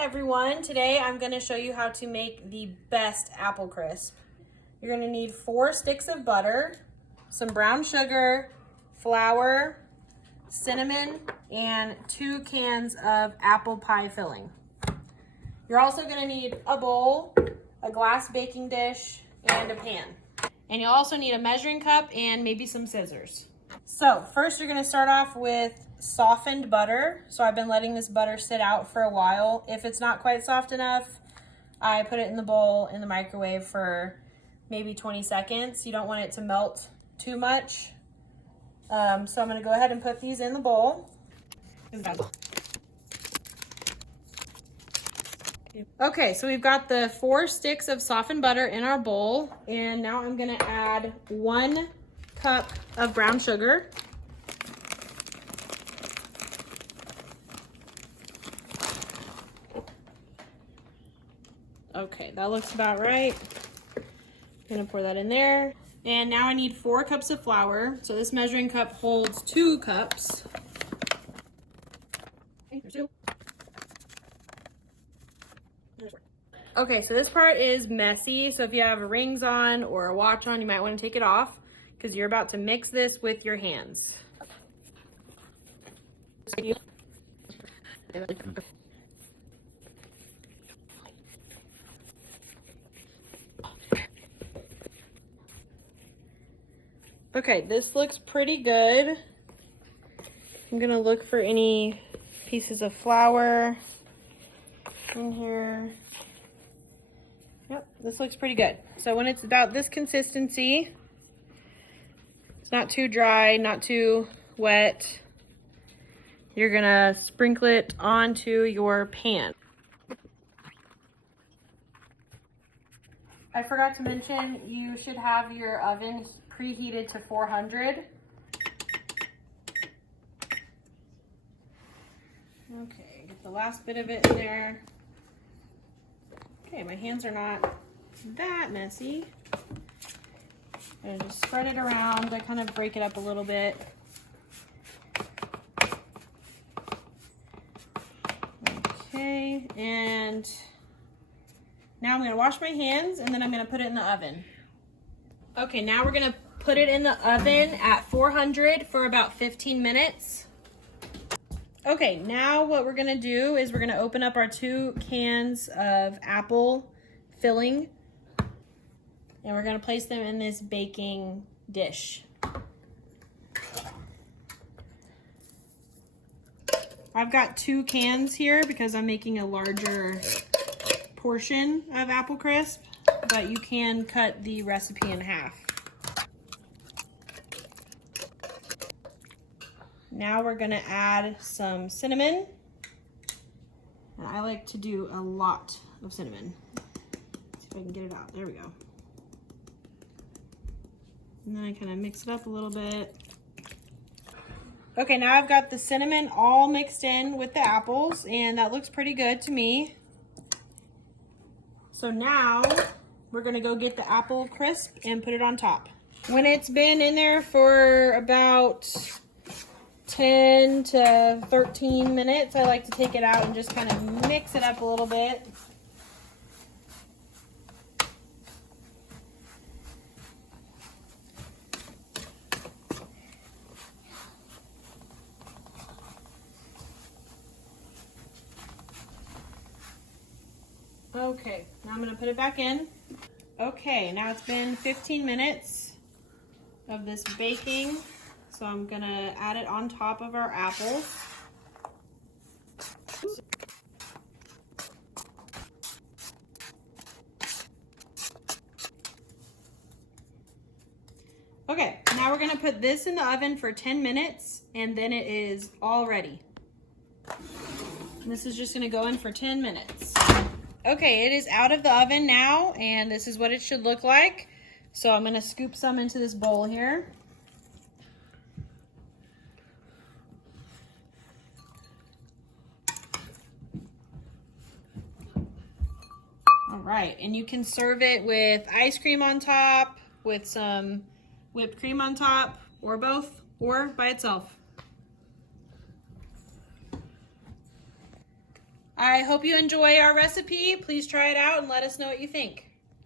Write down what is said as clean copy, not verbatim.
everyone. Today I'm going to show you how to make the best apple crisp. You're going to need 4 sticks of butter, some brown sugar, flour, cinnamon, and 2 cans of apple pie filling. You're also going to need a bowl, a glass baking dish, and a pan. And you'll also need a measuring cup and maybe some scissors. So first you're going to start off with softened butter. So I've been letting this butter sit out for a while. If it's not quite soft enough, I put it in the bowl in the microwave for maybe 20 seconds. You don't want it to melt too much. So I'm going to go ahead and put these in the bowl. Okay, so we've got the 4 sticks of softened butter in our bowl, and now I'm going to add 1 cup of brown sugar. Okay, that looks about right. I'm gonna pour that in there. And now I need 4 cups of flour. So this measuring cup holds 2 cups. Okay, there's 2. Okay, so this part is messy. So if you have rings on or a watch on, you might want to take it off because you're about to mix this with your hands. Okay, this looks pretty good. I'm gonna look for any pieces of flour in here. Yep, this looks pretty good. So when it's about this consistency, it's not too dry, not too wet, you're gonna sprinkle it onto your pan. I forgot to mention, you should have your oven preheated to 400. Okay, get the last bit of it in there. Okay, my hands are not that messy. I'm gonna just spread it around. I kind of break it up a little bit. Okay, and now I'm gonna wash my hands and then I'm gonna put it in the oven. Okay, now we're gonna put it in the oven at 400 for about 15 minutes. Okay, now what we're gonna do is we're gonna open up our 2 cans of apple filling and we're gonna place them in this baking dish. I've got 2 cans here because I'm making a larger portion of apple crisp, but you can cut the recipe in half. Now we're gonna add some cinnamon. And I like to do a lot of cinnamon. Let's see if I can get it out. There we go. And then I kind of mix it up a little bit. Okay, now I've got the cinnamon all mixed in with the apples, and that looks pretty good to me. So now we're gonna go get the apple crisp and put it on top. When it's been in there for about 10 to 13 minutes, I like to take it out and just kind of mix it up a little bit. Okay, now I'm gonna put it back in. Okay, now it's been 15 minutes of this baking. So I'm gonna add it on top of our apples. Okay, now we're gonna put this in the oven for 10 minutes and then it is all ready. And this is just gonna go in for 10 minutes. Okay, it is out of the oven now and this is what it should look like. So I'm gonna scoop some into this bowl here. All right, and you can serve it with ice cream on top, with some whipped cream on top, or both, or by itself. I hope you enjoy our recipe. Please try it out and let us know what you think.